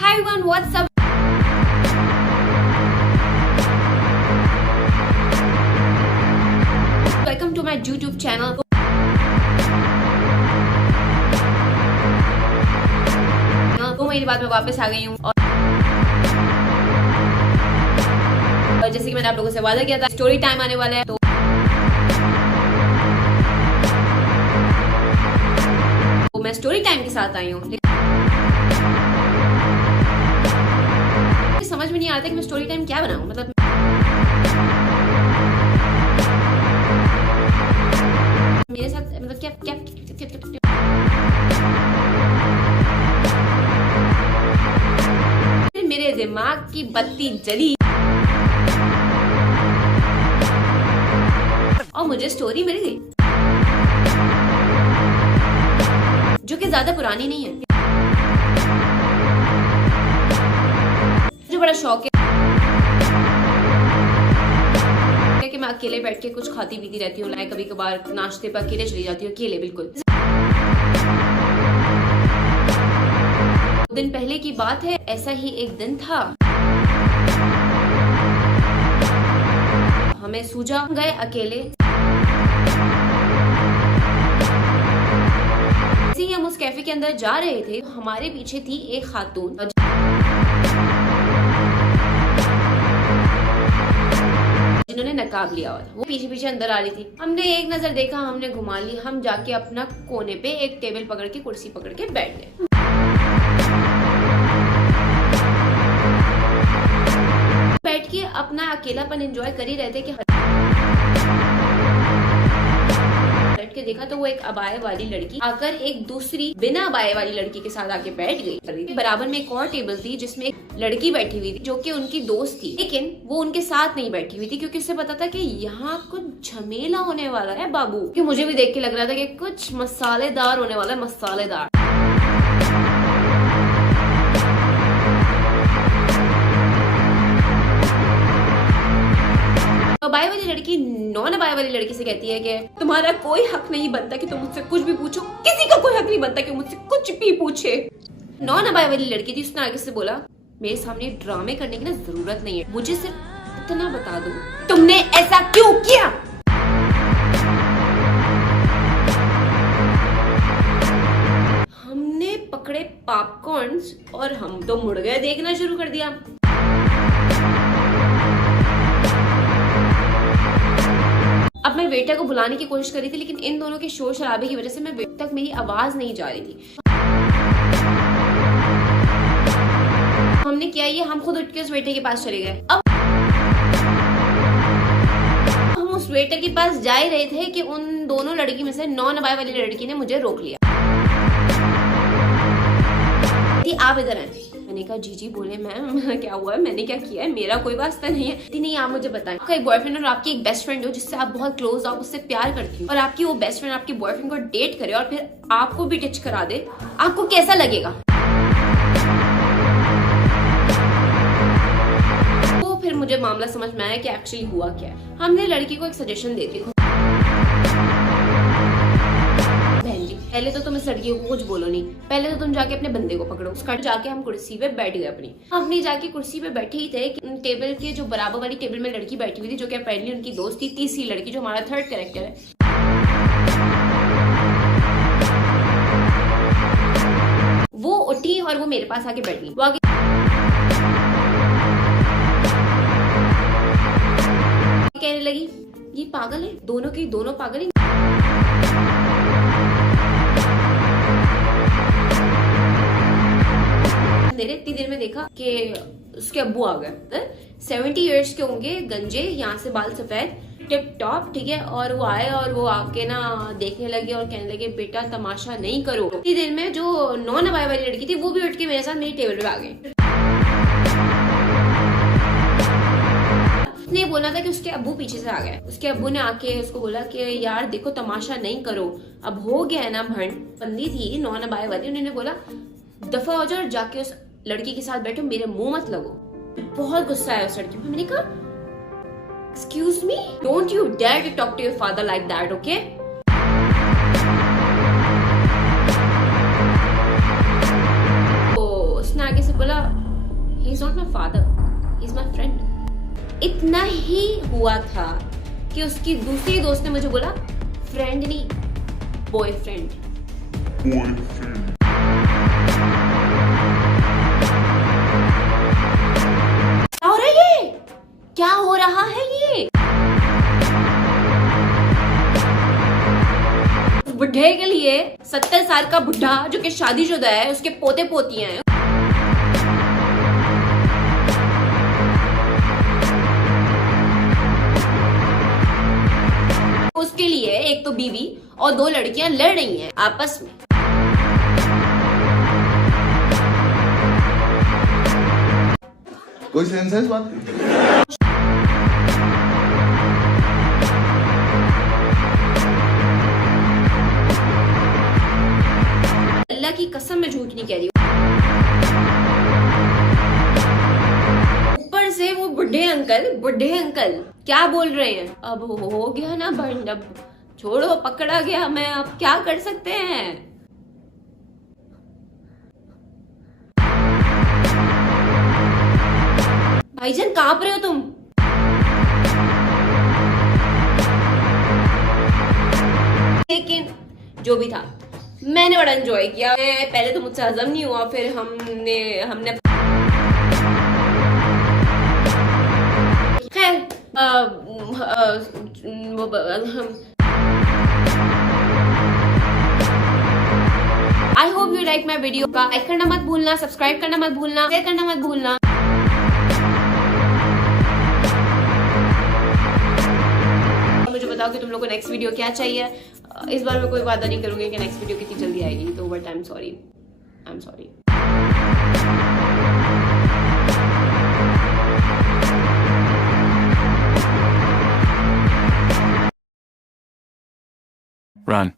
Hi everyone, what's up? Welcome to my YouTube channel. दो महीने बाद मैं वापस आ गई हूँ और जैसे कि मैंने आप लोगों से वादा किया था, स्टोरी टाइम आने वाला है, तो मैं स्टोरी टाइम के साथ आई हूँ। समझ में नहीं आता कि मैं स्टोरी टाइम क्या बनाऊं। मतलब मेरे साथ मतलब क्या क्या, क्या, क्या, क्या, क्या मेरे दिमाग की बत्ती जली और मुझे स्टोरी मिल गई जो कि ज्यादा पुरानी नहीं है। मुझे बड़ा शौक है कि मैं अकेले बैठ के कुछ खाती पीती रहती हूँ। लाइक कभी कभार नाश्ते पर अकेले चली जाती हूँ, अकेले बिल्कुल। दिन पहले की बात है, ऐसा ही एक दिन था। हमें सूझा गए अकेले। जैसे ही हम उस कैफे के अंदर जा रहे थे, हमारे पीछे थी एक खातून जिन्होंने नकाब लिया हुआ था। वो पीछे पीछे अंदर आ रही थी। हमने एक नजर देखा, हमने घुमा ली, हम जाके अपना कोने पे एक टेबल पकड़ के, कुर्सी पकड़ के बैठ गए। बैठ के अपना अकेलापन एंजॉय कर ही रहे थे कि बैठ के देखा तो वो एक अबाए वाली लड़की आकर एक दूसरी बिना अबाए वाली लड़की के साथ आके बैठ गई। बराबर में एक और टेबल थी जिसमें एक लड़की बैठी हुई थी जो कि उनकी दोस्त थी, लेकिन वो उनके साथ नहीं बैठी हुई थी क्योंकि उससे पता था कि यहाँ कुछ झमेला होने वाला है बाबू। कि मुझे भी देख के लग रहा था कि कुछ मसालेदार होने वाला है, मसालेदार। अबाई वाली लड़की नॉन अबाई वाली लड़की से कहती है कि तुम्हारा कोई हक नहीं बनता कि तुम मुझसे कुछ भी पूछो, किसी का कोई हक नहीं बनता कि मुझसे कुछ भी पूछे। नॉन अबाई वाली लड़की थी, उसने आगे से बोला, मेरे सामने ड्रामे करने की ना जरूरत नहीं है, मुझे सिर्फ इतना बता दो तुमने ऐसा क्यों किया। हमने पकड़े पॉपकॉर्न्स और हम तो मुड़ गए, देखना शुरू कर दिया। अब मैं वेटर को बुलाने की कोशिश कर रही थी, लेकिन इन दोनों के शोर शराबे की वजह से मैं वेटर तक मेरी आवाज नहीं जा रही थी। हमने किया ये, हम खुद उठ के उस वेटर के पास चले गए। अब हम उस वेटर के पास जा ही रहे थे कि उन दोनों लड़की में से नॉन अबाई वाली लड़की ने मुझे रोक लिया। आप इधर आए। मैंने कहा जी बोले मैम क्या हुआ है, मैंने क्या किया है, मेरा कोई वास्ता नहीं है। नहीं, आप मुझे बताएं, आपका एक बॉयफ्रेंड और आपकी एक बेस्ट फ्रेंड हो जिससे आप बहुत क्लोज, आप उससे प्यार करती हो, और आपकी वो बेस्ट फ्रेंड आपके बॉयफ्रेंड को डेट करे और फिर आपको भी डिच करा दे, आपको कैसा लगेगा। तो फिर मुझे मामला समझ में आया कि एक्चुअली हुआ क्या है। हमने लड़की को एक सजेशन दे दी, पहले तो तुम इस लड़की को कुछ बोलो नहीं, पहले तो तुम जाके अपने बंदे को पकड़ो। उसका जाके हम कुर्सी पे बैठ गए अपनी। हमने जाके कुर्सी पे बैठे ही थे कि टेबल के जो बराबर वाली टेबल में लड़की बैठी हुई थी जो कि पहले उनकी दोस्त थी, तीसरी लड़की जो हमारा थर्ड कैरेक्टर है। वो उठी और वो मेरे पास आके बैठ गई। वो आगे कहने लगी, ये पागल है, दोनों की दोनों पागल है। इतनी देर में देखा कि उसके अब्बू आ गए। 70 इयर्स के होंगे, गंजे, यहाँ से बाल सफेद, टिप टॉप, ठीक है। और वो आए और वो आके ना देखने लगे और कहने लगे, बेटा तमाशा नहीं करो। इतनी देर में जो नॉन अबाई वाली लड़की थी वो भी उठ के मेरे साथ मेरी टेबल पे आ गई। उसने बोला था कि उसके अब्बू पीछे से आ गए। उसके अब्बू ने आके उसको बोला कि यार देखो तमाशा नहीं करो, अब हो गया है ना भंड। बंदी थी नॉन अबाई वाली, उन्होंने बोला दफा हो जाओ और जाके उस लड़की के साथ बैठो, मेरे मुंह मत लगो। बहुत गुस्सा आया उस लड़की पे। मैंने कहा excuse me, don't you dare to talk to your father like that, okay. तो उसने आगे से बोला हुआ था कि उसकी दूसरी दोस्त ने मुझे बोला फ्रेंड नहीं, बॉयफ्रेंड। क्या हो रहा है ये? क्या हो रहा है ये? बुढ़े के लिए 70 साल का बुढ़ा जो कि शादीशुदा है, उसके पोते पोतियां हैं, उसके लिए एक तो बीवी और 2 लड़कियां लड़ रही हैं आपस में। कोई सेंस है इस बात की? अल्लाह की कसम मैं झूठ नहीं कह रही हूँ। ऊपर से वो बुढ़े अंकल क्या बोल रहे हैं, अब हो गया ना बंद, अब छोड़ो, पकड़ा गया मैं, अब क्या कर सकते हैं। भाईजान कांप रहे हो तुम? लेकिन जो भी था मैंने बड़ा एंजॉय किया। मैं पहले तो मुझसे हजम नहीं हुआ, फिर हमने खैर I hope you like my video. का लाइक करना मत भूलना, सब्सक्राइब करना मत भूलना, शेयर करना मत भूलना। मुझे बताओ कि तुम लोगों को नेक्स्ट वीडियो क्या चाहिए। इस बार मैं कोई वादा नहीं करूंगी कि नेक्स्ट वीडियो कितनी जल्दी आएगी, तो but I am sorry. Run.